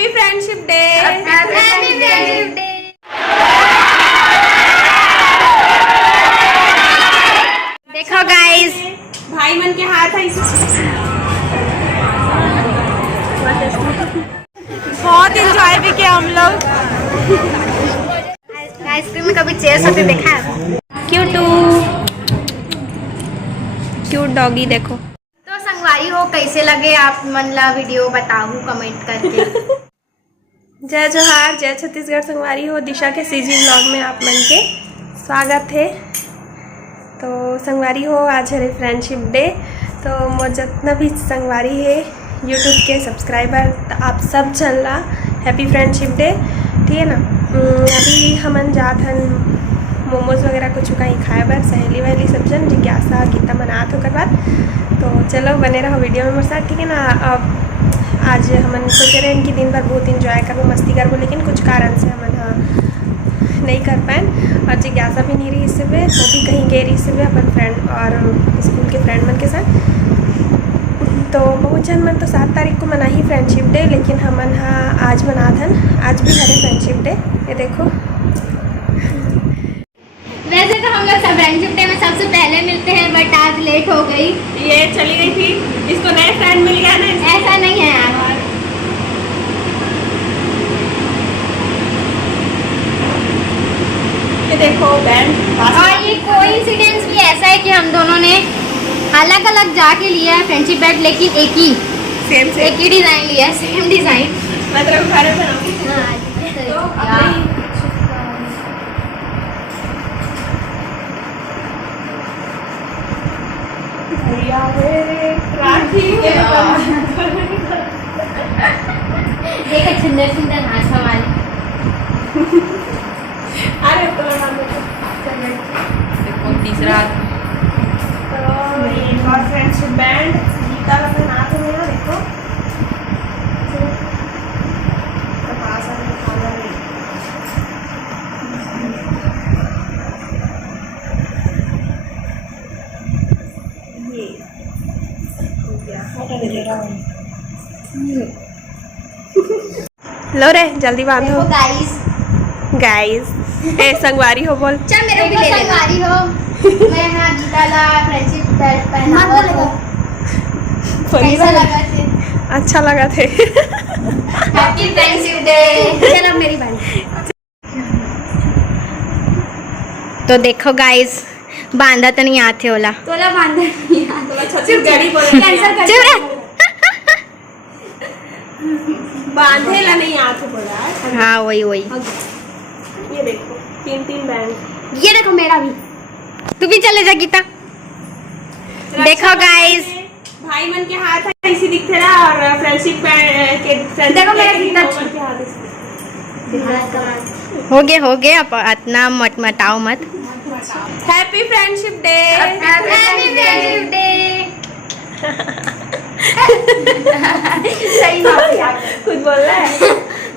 Happy friendship day. Happy friendship day. देखो guys, भाई मन के हाथ है। बहुत इंजॉय भी किया हम लोग। आइसक्रीम में कभी चेयर होते देखा है? क्यूट डॉगी देखो। तो संगवारी हो कैसे लगे आप मन ला वीडियो बताओ कमेंट करके। जय जोहार, जय छत्तीसगढ़। संगवारी हो दिशा के सीजी व्लॉग में आप मन के स्वागत है। तो संगवारी हो आज है फ्रेंडशिप डे। तो मोर जितना भी संगवारी है यूट्यूब के सब्सक्राइबर, तो आप सब चल रहा हैप्पी फ्रेंडशिप डे, ठीक है ना। अभी हमन जात हन मोमोज वगैरह कुछ कहीं खाए बर, सहेली वहेली सब जन जिज्ञासा गीता मनात होकर बाद। तो चलो बने रहो वीडियो में मेरे साथ, ठीक है ना। अब आज हमन सोचे रहे कि दिन भर बहुत इंजॉय करबो, मस्ती करबो, लेकिन कुछ कारण से हमन नहीं कर पाए। और जिज्ञासा भी नहीं रही इससे पे, तो भी कहीं गई रही इससे पे अपन फ्रेंड और स्कूल के फ्रेंड मन के साथ। तो बहुत जन मन तो 7 तारीख को मना ही फ्रेंडशिप डे, लेकिन हमन आज मना थन। आज भी हरे फ्रेंडशिप डे, ये देखो। वैसे तो हम लोग सब फ्रेंडशिप डे में सबसे पहले मिलते हैं, बट आज लेट हो गई। ये चली गई थी, इसको नए फ्रेंड मिल गया ना। ऐसा नहीं है यार। ये देखो बैंड। और ये कोइंसिडेंस भी ऐसा है कि हम दोनों ने अलग अलग जाके लिया है फ्रेंडशिप बैट, लेकिन एक ही डिजाइन लिया है, सेम डिजाइन। मतलब घर बनाऊंगी। देखो सुंदर सुंदर हाथ हमारे। अरे देखो तीसरा एक और फ्रेंडशिप बैंड गीता का अपने हाथ में है, देखो। ये हो गया, फोटो दे रहा हूँ। लो रे जल्दी बांधो। गाइस ए संगवारी हो बोल। चल मेरे को ले संगवारी हो। मैं हां गीता ला फ्रेंडशिप बैट पहना था। कैसा लगा थे? अच्छा लगा थे। Happy friendship day. चल अब मेरी बारी। तो देखो गाइस, बांधा तो नहीं आते होला। तोला बांधा नहीं आता। छत्तीसगढ़ी बोल। कैंसिल कर। चुप रह। बांधे ला नहीं आते बोला। हाँ वही। ये देखो 3 बैंड। ये देखो मेरा भी। तू भी चले जा गीता। देखो गाइस, भाई मन के हाथ है इसी दिखते रहा, और फ्रेंडशिप के देखो मेरा गीता हो गया अब इतना मत मटाओ मत। Happy friendship day. Happy friendship day. सही बात है। कुछ बोल रहा है?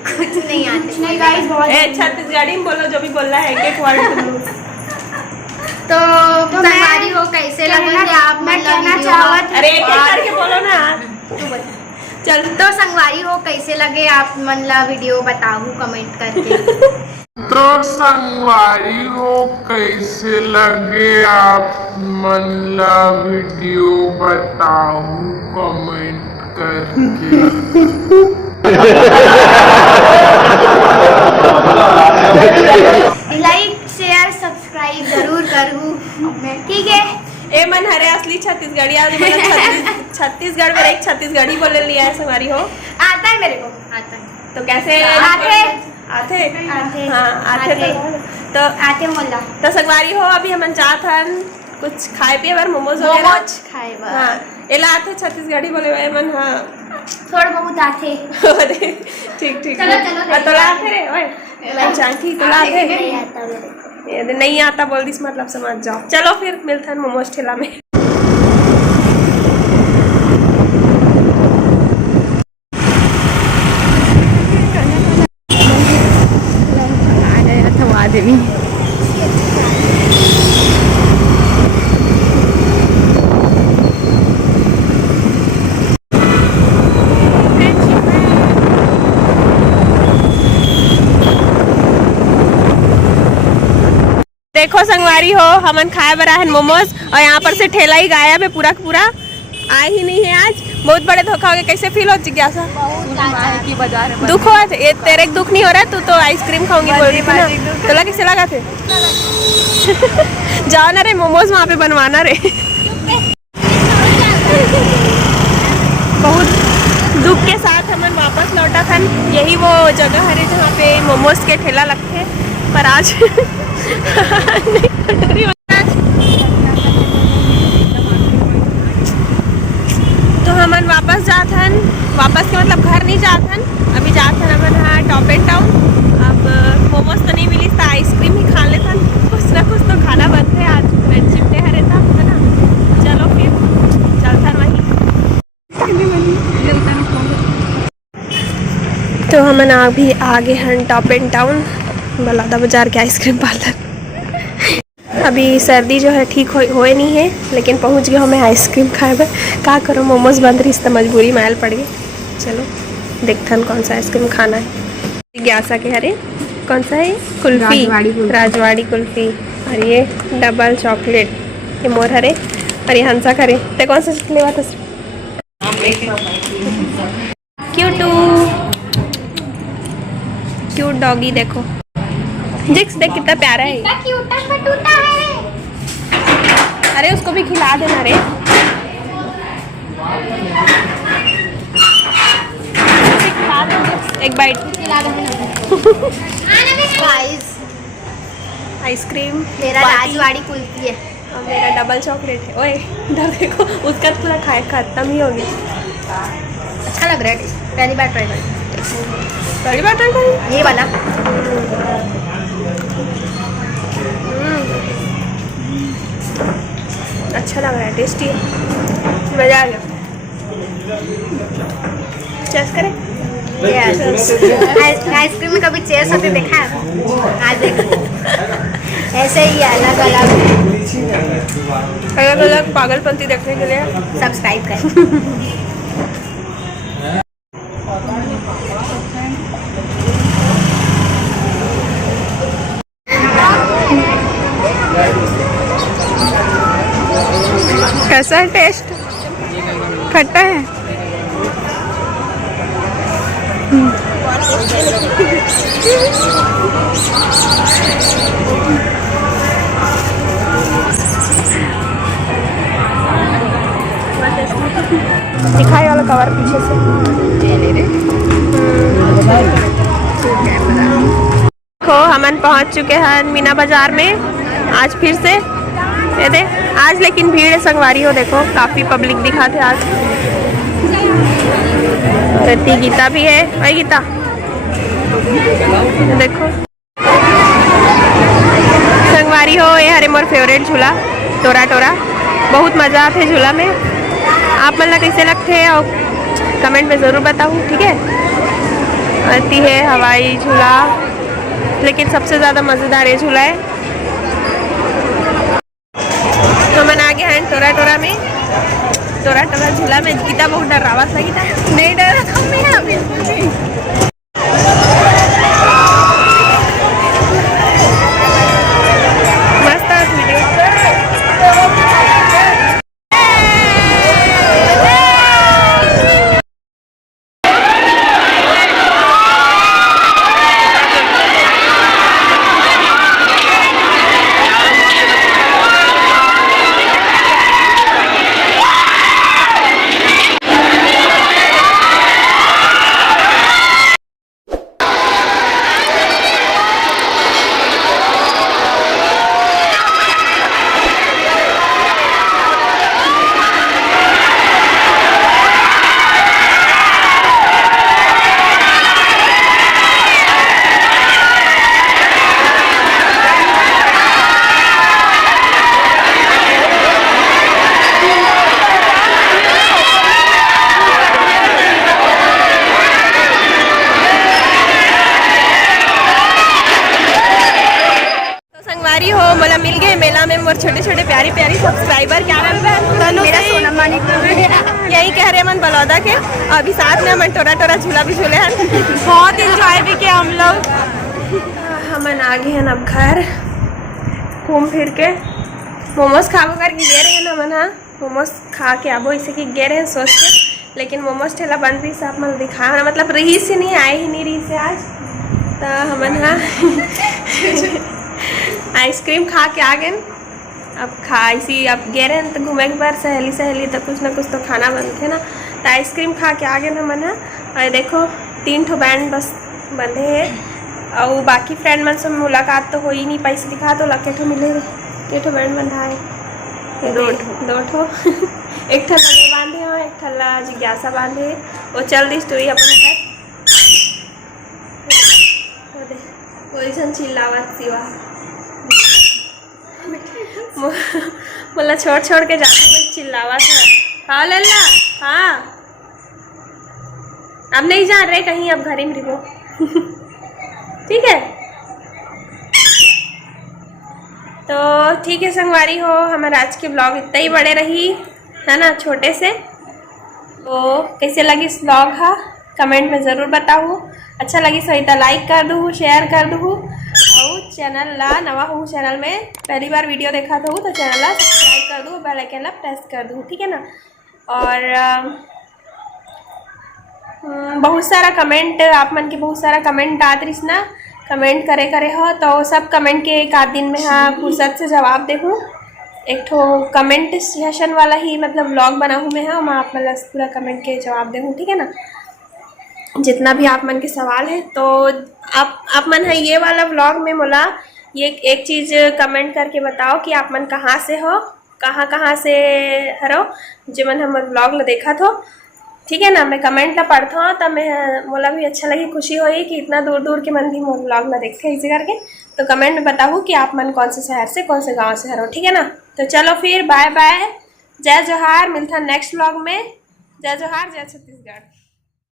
कुछ नहीं आते। नहीं गाइस बहुत छत्तीसगढ़ी में बोलो जो भी बोल रहा है, एक वर्ड तुम लोग। तो संगवारी हो कैसे लगे थे आप? मैं कहना चाहत। अरे एक करके बोलो ना। चल तो संगवारी हो कैसे लगे आप मन ला वीडियो बताओ कमेंट करके। तो संगवारी हो कैसे लगे आप मन ला वीडियो बताओ कमेंट करके। लाइक शेयर सब्सक्राइब जरूर करूँ, ठीक है। ए मन हरे असली छत्तीसगढ़ी आज मतलब छत्तीसगढ़ में एक छत्तीसगढ़ी बोले लिया है संगवारी हो। आता है मेरे को, आता है। तो कैसे आते हाँ आते तो आते मोला। तो संगवारी हो अभी हम जात हन कुछ खाए पिए बार, मोमोज वगैरह खाए बार। हाँ एला आते छत्तीसगढ़ी बोले हुए मन। हाँ थोड़ा बहुत आते। अरे ठीक चलो तोला आते रे ओए चांठी तोला आते नहीं आता मेरे को। यदि नहीं आता बोल दिस मतलब समझ जाओ। चलो फिर मिलते हैं मोमोज ठेला में। देवी देखो संगवारी हो, हमन खाए बरा है मोमोज और यहाँ पर से ठेला ही गायब है पूरा का पूरा, आए ही नहीं है आज। बहुत बड़े धोखा हो गया। कैसे फील हो जिज्ञासा? की बाजार है। दुख हुआ थे? ये तेरे दुख नहीं हो रहा है, तू तो आइसक्रीम खाऊंगी बोल रही थी ना। तो लगा कैसे लगा थे? जाओ ना रे, मोमोज वहाँ पे बनवाना रे। बहुत दुख के साथ हमन वापस लौटा था। यही वो जगह है जहाँ पे मोमोज के ठेला लगते हैं, पर आज तो हमन वापस जात हन। वापस के मतलब घर नहीं जात हन, अभी जात हन हमन हाँ टॉप एंड टाउन। अब मोमोज तो नहीं मिली तो आइसक्रीम ही खा लेथन। कुछ ना कुछ तो खाना बनते है, आज फ्रेंडशिप डे है था ना। चलो फिर चलथन वहीं। तो हमन अभी आगे हन टॉप एंड टाउन बलौदा बाजार के आइसक्रीम पार्लर। अभी सर्दी जो है ठीक होए नहीं है, लेकिन पहुंच गए हमें आइसक्रीम खाए बर। का करो, मोमोज बंद रही तो मजबूरी में आयल पड़ गई। चलो देखथन कौन सा आइसक्रीम खाना है। जिज्ञासा के हरे कौन सा है? कुल्फी, राजवाड़ी कुल्फी। और ये डबल चॉकलेट, ये मोर हरे। और ये हंसा खरे। ते कौन सा लेवा था? क्यूट डॉगी देखो। जिक्स देख कितना प्यारा है। अरे उसको भी खिला देना रे। खिला दे एक बाइट। खिला आइसक्रीम मेरा राजवाड़ी कुल्फी है और मेरा डबल चॉकलेट है। ओए इधर देखो, उसका तो पूरा खाए खत्म ही हो गया। अच्छा लग रहा है, पहली बार ट्राई करी। पहली बार ट्राई करी ये वाला। अच्छा लग रहा है, टेस्टी है, मजा आ गया। चेस करें? आइसक्रीम में कभी चेस होते देखा है? आज देखो ऐसे ही अलग अलग पागलपंती देखने के लिए सब्सक्राइब करें। कैसा है टेस्ट? खट्टा है? दिखाई वाला कवर पीछे से देखो। हमन पहुंच चुके हैं मीना बाजार में आज फिर से। ये दे आज लेकिन भीड़ है संगवारी हो, देखो काफी पब्लिक दिखा थे आज। रत्ती गीता भी है। भाई गीता देखो संगवारी हो, ये हरे मोर फेवरेट झूला टोरा टोरा। बहुत मजा आते झूला में। आप मतलब कैसे लगते हैं और कमेंट में ज़रूर बताऊँ, ठीक है। आती है हवाई झूला, लेकिन सबसे ज़्यादा मज़ेदार ये झूला है। तो मैंने आगे हैं टोरा टोरा में। टोरा टोरा झूला में गीता बहुत डर रहा था। गीता नहीं डरा था मैं बिल्कुल नहीं। मस्त है वीडियो। मोला मिल गए मेला में मोर छोटे छोटे प्यारी प्यारी सब्सक्राइबर। क्या नाम है? मेरा सोनम मानिक। यही कह रहे मन बलौदा के। अभी साथ में हम टोरा टोरा झूला भी झूले हैं। बहुत इंजॉय भी किया हम लोग। हमन आगे हैं अब घर। घूम फिर के मोमोज खाबो करके गए रहे ना मन हाँ मोमोज खा के आबो इसे कि गए रहे सोच के, लेकिन मोमोज ठेला बंद रही से आप मन दिखा ना मतलब रही से नहीं आए ही नहीं रही से आज तो हमन हाँ आइसक्रीम खा के आ गए। अब इसी अब गए रहे तो घूमे के बाद सहेली सहेली तो कुछ ना कुछ तो खाना बनते ना, तो आइसक्रीम खा के आ गए हमन हाँ। और देखो 3 ठो बैंड बस बंधे हैं और बाकी फ्रेंड मन से मुलाकात तो हो ही नहीं, पैसे दिखा तो लगे ठो मिले के ठो बैंड बंधा है 2 ठो एक ठल्ला ले बांधे हो एक ठल्ला जिज्ञासा बांधे वो चल दी स्टोरी अपन घर कोई जन चिल्लावत सिवा बोला छोड़ के जाता कोई चिल्लावत है। हाँ लल्ला हाँ अब नहीं जा रहे कहीं, अब घर ही में रहो ठीक है। तो ठीक है संगवारी हो, हमारा आज के ब्लॉग इतना ही बड़े रही है ना छोटे से। तो कैसे लगी इस ब्लॉग हा कमेंट में ज़रूर बताओ, अच्छा लगी सही तो लाइक कर दूँ शेयर कर दूँ और चैनल ला नवा हो चैनल में पहली बार वीडियो देखा था तो चैनल ला सब्सक्राइब कर दूँ बेल आइकन ला प्रेस कर दूँ ठीक है ना। और बहुत सारा कमेंट आप मन के बहुत सारा कमेंट आत रही ना, कमेंट करे हो तो सब कमेंट के एक आध दिन में हाँ फुर्सत से जवाब दे हूँ। एक ठो कमेंट सेशन वाला ही मतलब व्लॉग बना हूँ मैं हाँ मैं आप मतलब पूरा कमेंट के जवाब दे हूँ ठीक है ना, जितना भी आप मन के सवाल है। तो आप मन है ये वाला व्लॉग में बोला ये एक चीज़ कमेंट करके बताओ कि आप मन कहाँ से हो कहाँ से हरो जो मन हमारे व्लॉग ला देखा थो ठीक है ना। मैं कमेंट ला पढ़ता हूँ तब मैं बोला भी अच्छा लगी खुशी हुई कि इतना दूर दूर के मन भी मोर व्लॉग ला देखते हैं इसी करके। तो कमेंट में बताओ कि आप मन कौन से शहर से कौन से गांव से हरो ठीक है ना। तो चलो फिर बाय बाय, जय जोहार, मिलता नेक्स्ट व्लॉग में। जय जोहार जय छत्तीसगढ़।